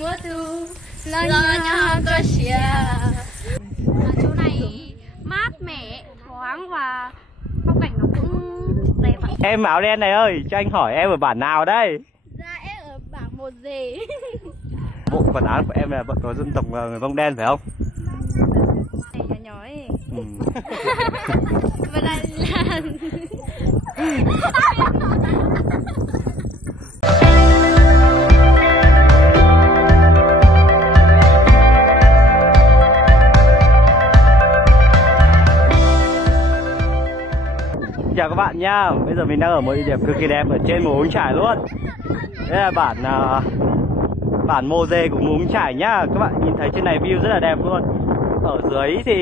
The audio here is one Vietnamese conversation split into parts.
mùa thu lo nhỏ có xìa. Chỗ này mát mẻ, thoáng và phong cảnh nó cũng đẹp ạ. Em áo đen này ơi, cho anh hỏi em ở bản nào đây? Dạ em ở bản Một Dề. Bộ quần áo của em là bộ có dân tộc người Vông Đen phải không? Nhỏ nhỏ ấy. Ừ. Và đây là chào các bạn nhá. Bây giờ mình đang ở một địa điểm cực kỳ đẹp ở trên Mù Căng Chải luôn. Đây là bản Mồ Dề của Mù Căng Chải nhá. Các bạn nhìn thấy trên này view rất là đẹp luôn. Ở dưới thì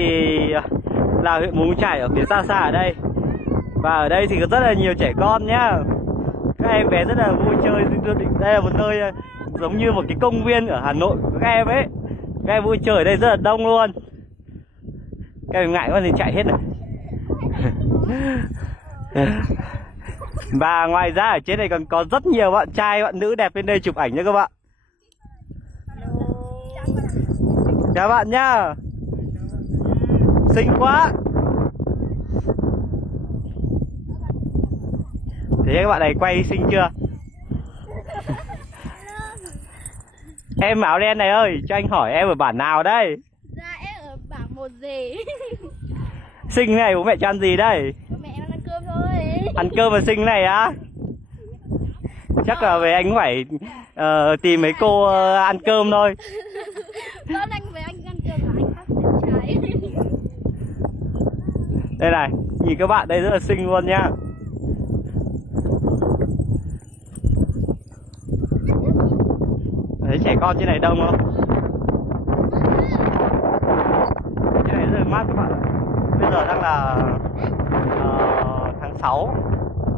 là huyện Mù Căng Chải ở phía xa xa ở đây. Và ở đây thì có rất là nhiều trẻ con nhá. Các em bé rất là vui chơi. Đây là một nơi giống như một cái công viên ở Hà Nội của các em ấy. Các em vui chơi ở đây rất là đông luôn. Các em ngại quá thì chạy hết này. Và ngoài ra ở trên này còn có rất nhiều bạn trai bạn nữ đẹp lên đây chụp ảnh nha các bạn. Chào bạn nhá. Xinh quá. Thế các bạn này quay xinh chưa? Em áo đen này ơi, cho anh hỏi em ở bản nào đây? dạ em ở bản Một Dề. Xinh này bố mẹ cho ăn gì đây? Bố mẹ em ăn cơm thôi. Ăn cơm mà xinh này á? Chắc là về anh phải tìm mấy cô ăn cơm thôi. Đón anh về anh ăn cơm là anh khác đẹp trai. Đây này, nhìn các bạn đây rất là xinh luôn nhá. Thấy trẻ con trên này đông không? Trên này rất là mát các bạn. Bây giờ đang là tháng 6.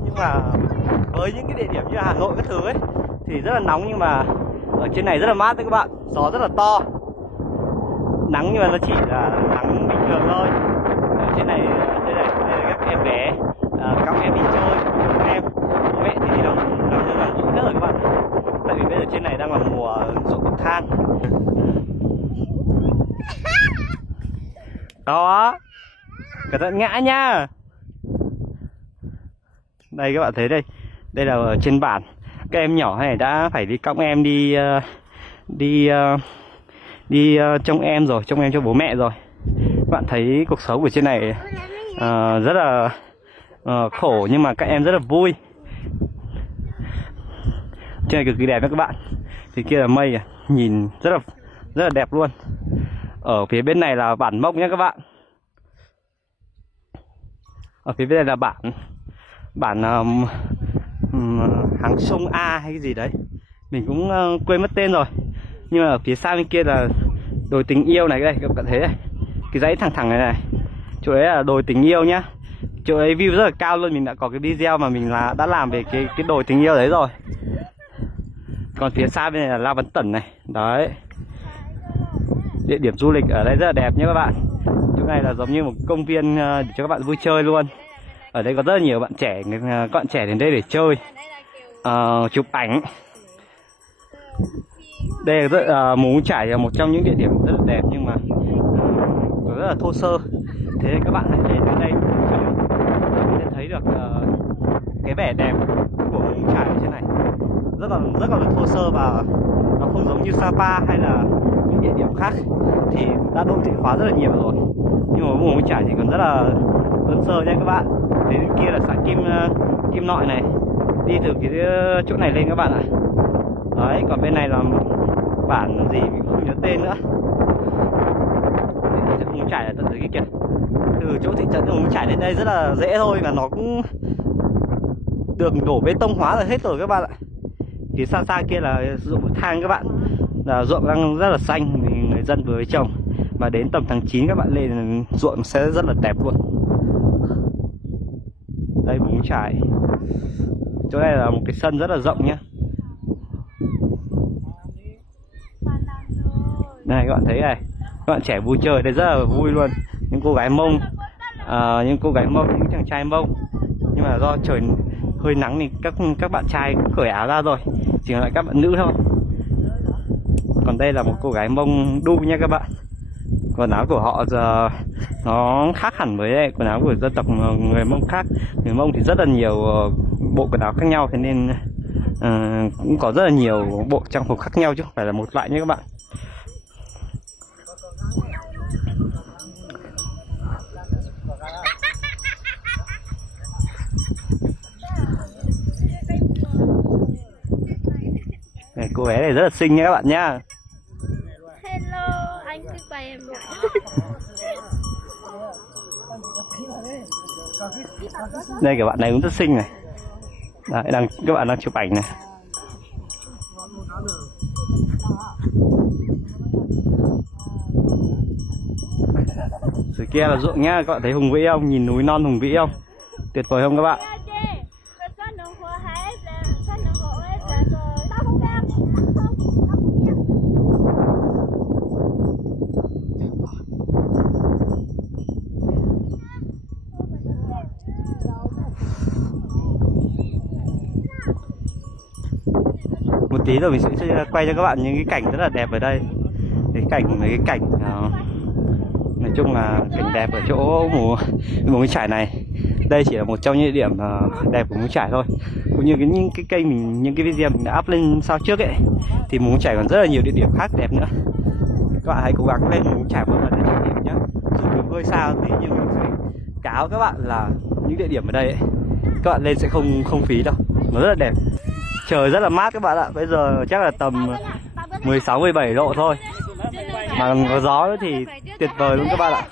Nhưng mà với những cái địa điểm như Hà Nội các thứ ấy thì rất là nóng, nhưng mà ở trên này rất là mát đấy các bạn. Gió rất là to. Nắng nhưng mà nó chỉ là nắng bình thường thôi. Ở trên này, đây là các em bé, các em đi chơi, các em bố mẹ thì đi làm ruộng đất rồi các bạn. Tại vì bây giờ trên này đang là mùa ruộng bậc thang. Đó, cẩn thận ngã nhá. Đây các bạn thấy đây, đây là ở trên bản. Các em nhỏ này đã phải đi cõng em đi trông em rồi, trông em cho bố mẹ rồi. Các bạn thấy cuộc sống ở trên này rất là khổ nhưng mà các em rất là vui. Trên này cực kỳ đẹp nha các bạn. Thì kia là mây à, nhìn rất là đẹp luôn. Ở phía bên này là bản Mông nhé các bạn. Ở phía bên này là bản Hàng Sông A hay cái gì đấy, mình cũng quên mất tên rồi. Nhưng mà ở phía xa bên kia là đồi Tình Yêu này, đây các bạn thấy đây, cái dãy thẳng này này, chỗ đấy là đồi Tình Yêu nhá. Chỗ đấy view rất là cao luôn, mình đã có cái video mà mình đã làm về cái đồi Tình Yêu đấy rồi. Còn phía xa bên này là La Vắn Tẩn này, đấy. Địa điểm du lịch ở đây rất là đẹp nhé các bạn. Chỗ này là giống như một công viên để cho các bạn vui chơi luôn. Ở đây có rất là nhiều bạn trẻ, các bạn trẻ đến đây để chơi, chụp ảnh. Đây là Mù Căng Chải là một trong những địa điểm rất là đẹp nhưng mà rất là thô sơ. Thế nên các bạn hãy đến đây chơi sẽ thấy được cái vẻ đẹp của Mù Căng Chải ở trên này. Rất là thô sơ và nó không giống như Sapa hay là những địa điểm khác thì đã đô thị hóa rất là nhiều rồi. Nhưng mà Mù Căng Chải thì còn rất là đơn sơ nha các bạn. Thế bên kia là xã Kim Nội này, đi từ cái chỗ này lên các bạn ạ. Đấy, còn bên này là bản gì mình không nhớ tên nữa. Mù Căng Chải là tận dưới kia kìa. Từ chỗ thị trấn Mù Căng Chải đến đây rất là dễ thôi, và nó cũng đường đổ bê tông hóa rồi hết rồi các bạn ạ. Phía xa xa kia là ruộng bậc thang các bạn, là ruộng đang rất là xanh vì người dân vừa mới trồng. Và đến tầm tháng 9 các bạn lên ruộng sẽ rất là đẹp luôn. Đây Mù Căng Chải. Chỗ này là một cái sân rất là rộng nhá. Đây các bạn thấy này, các bạn trẻ vui chơi đây rất là vui luôn. Những cô gái Mông, những chàng trai Mông. Nhưng mà do trời hơi nắng thì các bạn trai cũng cởi áo ra rồi, chỉ còn lại các bạn nữ thôi. Còn đây là một cô gái Mông đu nha các bạn. Quần áo của họ giờ nó khác hẳn với quần áo của dân tộc người Mông khác. Người Mông thì rất là nhiều bộ quần áo khác nhau, thế nên cũng có rất là nhiều bộ trang phục khác nhau chứ không phải là một loại nhé các bạn. Này, cô bé này rất là xinh nha các bạn nhá. Hello, anh cứ quay em lại. Đây các bạn này cũng rất xinh này. Đấy, các bạn đang chụp ảnh này. Dưới kia là ruộng nhá, các bạn thấy hùng vĩ không? Nhìn núi non hùng vĩ không? Tuyệt vời không các bạn? Một tí rồi mình sẽ quay cho các bạn những cái cảnh rất là đẹp ở đây. Mấy cái cảnh nói chung là cảnh đẹp ở chỗ Mù Căng Chải này. Đây chỉ là một trong những địa điểm đẹp của Mù Căng Chải thôi. Cũng như những cái kênh những cái video mình đã up lên sau trước ấy, thì Mù Căng Chải còn rất là nhiều địa điểm khác đẹp nữa. Các bạn hãy cố gắng lên Mù Căng Chải một lần để trải nghiệm nhé. Dù mình hơi xa tí nhưng mình phải cáo các bạn là những địa điểm ở đây ấy, các bạn lên sẽ không phí đâu. Nó rất là đẹp. Trời rất là mát các bạn ạ. Bây giờ chắc là tầm 16-17 độ thôi. Mà có gió nữa thì tuyệt vời luôn các bạn ạ.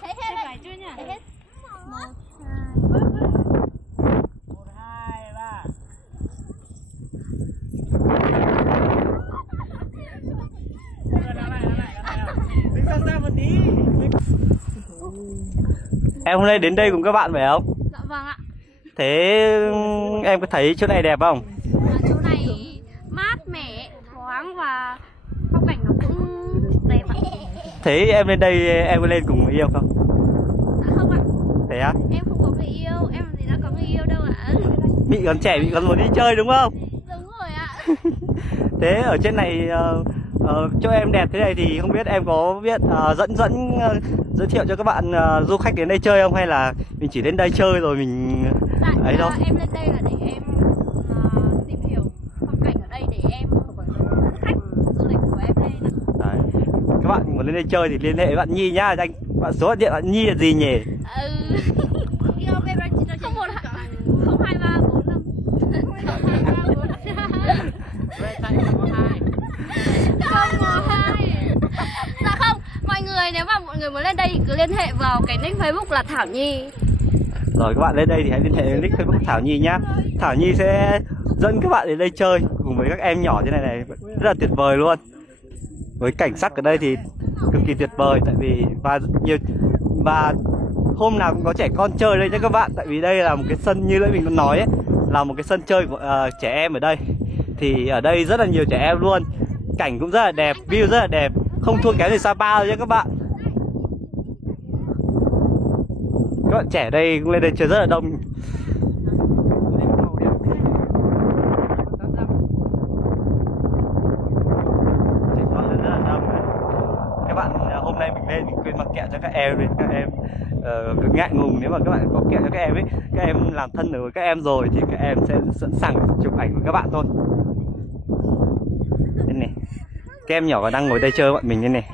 Em hôm nay đến đây cùng các bạn phải không? Dạ vâng ạ. Thế em có thấy chỗ này đẹp không? Chỗ này mát mẻ, thoáng và phong cảnh nó cũng đẹp ạ. Thế em lên đây em có lên cùng người yêu không? Dạ không ạ. Thế á? Em không có người yêu, em làm gì đã có người yêu đâu ạ. Bị còn trẻ, bị còn muốn đi chơi đúng không? Đúng rồi ạ. Thế ở trên này chỗ em đẹp thế này thì không biết em có biết giới thiệu cho các bạn du khách đến đây chơi không, hay là mình chỉ đến đây chơi rồi mình ấy đâu? Em lên đây là để em tìm hiểu phong cảnh ở đây để em dẫn khách du lịch của em lên. Đấy. Các bạn muốn lên đây chơi thì liên hệ với bạn Nhi nhá. Bạn số điện bạn Nhi là gì nhỉ? 0134345. Dạ không, mọi người nếu mà mọi người muốn lên đây thì cứ liên hệ vào cái nick Facebook là Thảo Nhi. Rồi các bạn lên đây thì hãy liên hệ với nick Facebook Thảo Nhi nhá. Thảo Nhi sẽ dẫn các bạn đến đây chơi cùng với các em nhỏ thế này rất là tuyệt vời luôn. Với cảnh sắc ở đây thì cực kỳ tuyệt vời, tại vì và hôm nào cũng có trẻ con chơi đây nhé các bạn. Tại vì đây là một cái sân như nãy mình đã nói ấy, là một cái sân chơi của trẻ em ở đây. Thì ở đây rất là nhiều trẻ em luôn. Cảnh cũng rất là đẹp, view rất là đẹp, không thua kém gì Sapa đâu nhé các bạn. Các bạn trẻ đây cũng lên đây chơi rất là đông. Các bạn hôm nay mình lên mình quên mang kẹo cho các em đi. Các em ngại ngùng, nếu mà các bạn có kẹo cho các em ấy, các em làm thân được với các em rồi thì các em sẽ sẵn sàng chụp ảnh với các bạn thôi. Đây này, các em nhỏ còn đang ngồi đây chơi bọn mình đây này.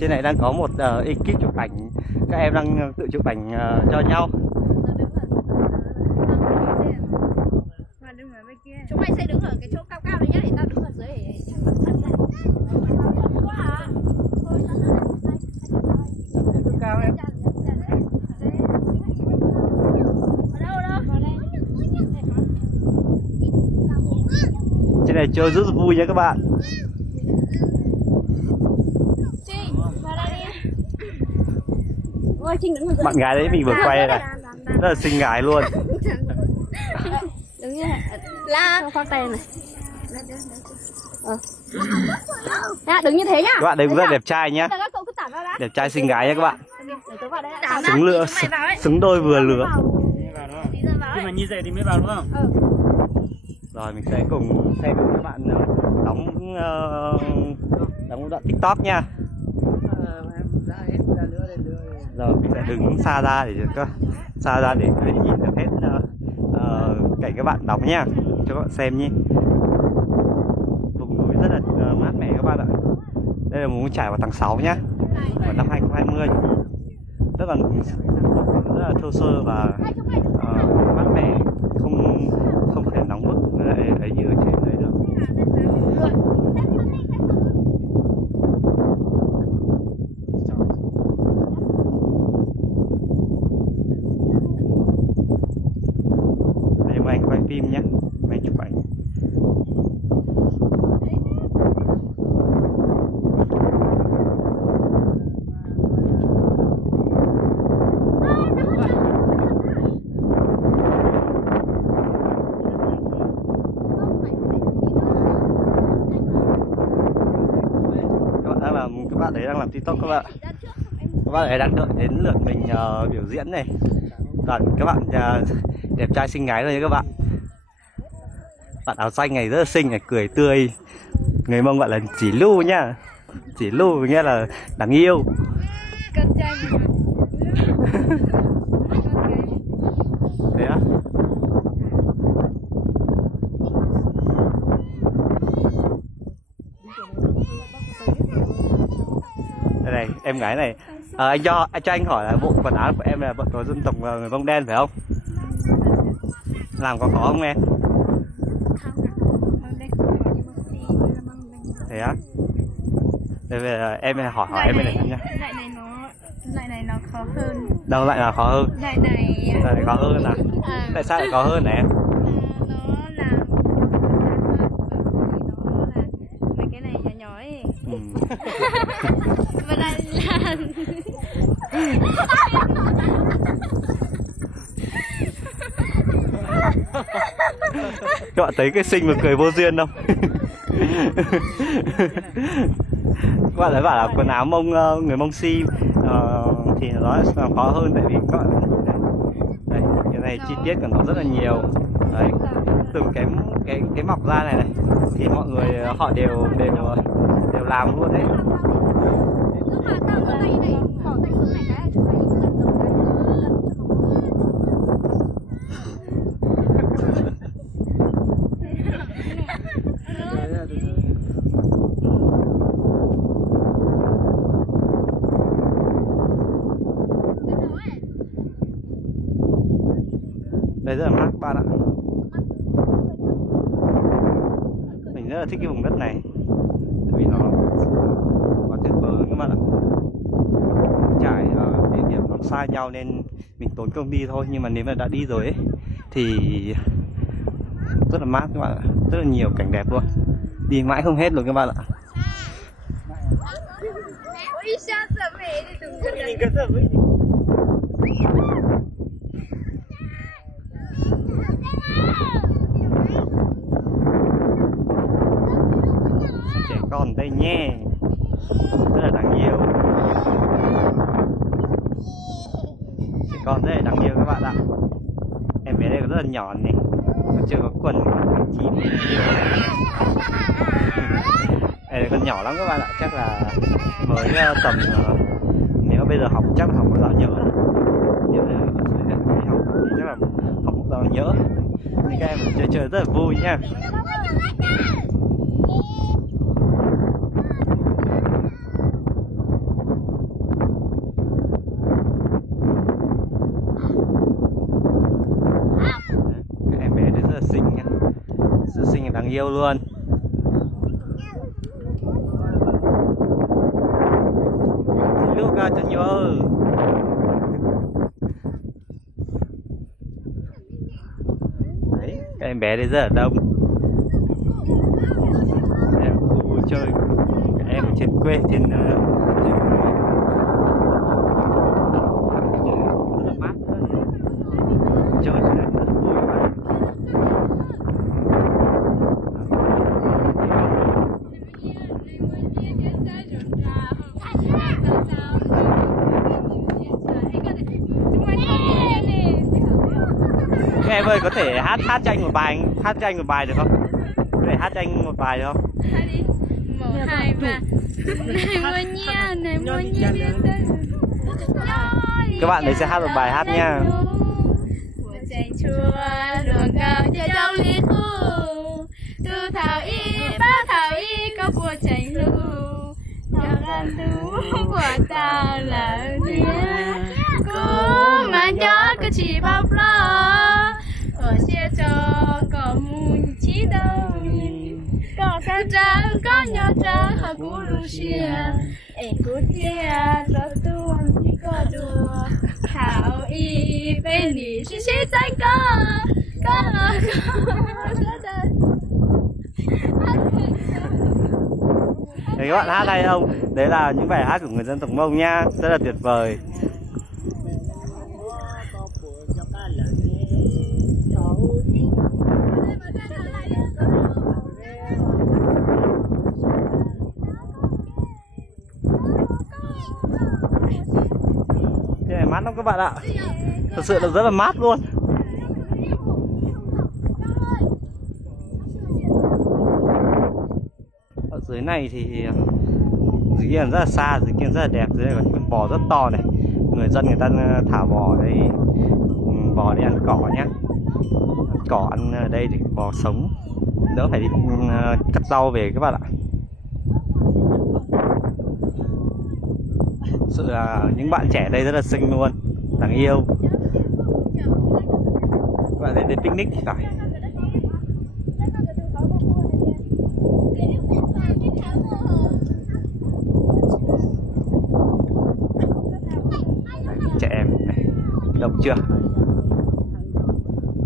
Trên này đang có một ekip chụp ảnh, các em đang tự chụp ảnh cho nhau. Chúng mày sẽ đứng ở cái chỗ cao cao đấy nhá, để tao đứng ở dưới để cao em. Trên này chơi rất vui nha các bạn. Bạn gái đấy mình vừa quay này rất là xinh gái luôn. Đứng như là khoác tay này. Đứng như thế nhá. Các bạn đây cũng rất đẹp trai nhá. Các cậu cứ tản ra đã. Đẹp trai xinh gái nhá các bạn. Để tớ vào đây. Xứng lựa, xứng đôi vừa lứa. Nhưng mà như vậy thì mới vào đúng không? Rồi mình sẽ cùng xem các bạn đóng đoạn TikTok nha. Rồi mình sẽ đứng xa ra để có để nhìn được hết cảnh các bạn đóng nha, cho các bạn xem nhé. Vùng núi rất là mát mẻ các bạn ạ. Đây là Mù Căng Chải vào tháng 6 nhá, vào năm 2020. Rất là thô sơ và mát mẻ, không thể nóng bức với lại ấy như ở trên đấy được. Đây mà anh quay phim nhé, anh chụp ảnh. Các bạn đấy đang làm TikTok các bạn. Các bạn ấy đang đợi đến lượt mình biểu diễn này. Toàn các bạn đẹp trai xinh gái rồi nhé các bạn. Bạn áo xanh này rất là xinh này, cười tươi. Người Mông gọi là chỉ lu nhá. Chỉ lu nghĩa là đáng yêu. Thế á? Đây này, em gái này. Anh cho anh hỏi là bộ quần áo của em là bộ dân tộc người Mông Đen phải không? Làm có khó không em? Thế á? Đây bây giờ em hỏi em này nha. Loại này nó khó hơn. Đâu lại là khó hơn? Loại này khó hơn à? Tại sao lại khó hơn này em? Nó là mấy cái này nhỏ nhỏ ấy. Và đây là các bạn thấy cái xinh mà cười vô duyên không? Các bạn thấy bảo là quần áo Mông, người Mông Si thì nó là khó hơn, tại vì các bạn đây, cái này chi tiết của nó rất là nhiều đấy, từng cái mọc da này thì mọi người họ đều làm luôn đấy. Đây rất là mát các bạn ạ. Mình rất là thích cái vùng đất này, tại vì nó quá tuyệt vời các bạn ạ. Trải địa điểm nó xa nhau nên mình tốn công đi thôi, nhưng mà nếu mà đã đi rồi ấy thì rất là mát các bạn ạ, rất là nhiều cảnh đẹp luôn, đi mãi không hết luôn các bạn ạ. Trẻ con đây nhé, rất là đáng yêu. Trẻ con rất là đáng yêu các bạn ạ. Em bé đây rất là nhỏ này, còn chưa có quần chín. Đây là con nhỏ lắm các bạn ạ, chắc là mới tầm nếu bây giờ học chắc là học một giáo nhớ. Nếu là đi học thì chắc là học một giáo nhớ. Thì các em chơi rất là vui nha. Các em bé rất là xinh nha, rất xinh và đáng yêu luôn. Luka cho nhớ. Đấy, các em bé đây rất là đông. Đây là khu vui chơi các em ở trên quê, trên rất là mát, chơi rất là vui các bạn. Em ơi, có thể hát cho anh một bài được không? Có thể hát cho anh một bài được không? 1, 2, 3. Này mua nha. Các bạn đấy sẽ hát một bài hát nha. Chanh chua luồng cao cho trong ly khu. Tu thảo y, ba thảo y có bùa chanh lưu. Thảo lan lưu của tao là thiên. Cô mà nhớ cứ chỉ bắp lo. Ở xe cho có muốn chỉ đâu. Có sao trắng, có nhỏ trắng, họ cú lưu xìa. Ê cú thịa, rồi tuôn chỉ có đùa. Thảo y bên đi xí xí xanh có. Đấy, các bạn hát hay không? Đấy là những bài hát của người dân tộc Mông nha, rất là tuyệt vời. Cái này mát lắm các bạn ạ. Thật sự là rất là mát luôn. Ở dưới này thì dưới kia rất là xa, dưới kia rất là đẹp, dưới này có những con bò rất to này. Người dân người ta thả bò đây, bò đi ăn cỏ nhá. Ăn cỏ ăn ở đây thì bò sống, đỡ phải đi cắt rau về các bạn ạ. Sự là những bạn trẻ đây rất là xinh luôn, đáng yêu. Các bạn đến picnic thì phải. Trẻ em này, đông chưa?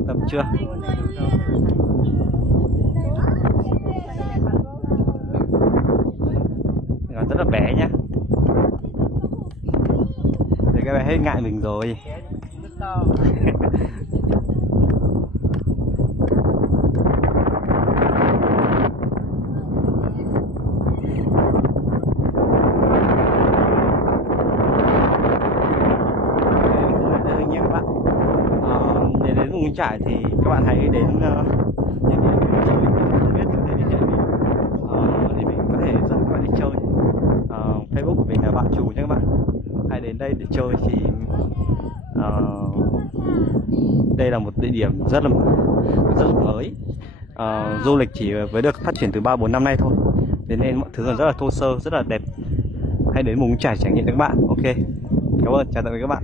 Đông chưa? Còn rất là bé nhá. Thì các bạn hết ngại mình rồi. Để đến vùng trải thì các bạn hãy đến những địa điểm du lịch không biết thì có thể liên hệ mình để mình có thể dẫn các bạn đi chơi. Facebook của mình là bạn chủ nhé các bạn. Hãy đến đây để chơi thì đây là một địa điểm rất là mới. Du lịch chỉ mới được phát triển từ 3-4 năm nay thôi, thế nên mọi thứ còn rất là thô sơ, rất là đẹp. Hãy đến vùng trải trải nghiệm các bạn. Ok, cảm ơn, chào tạm biệt các bạn.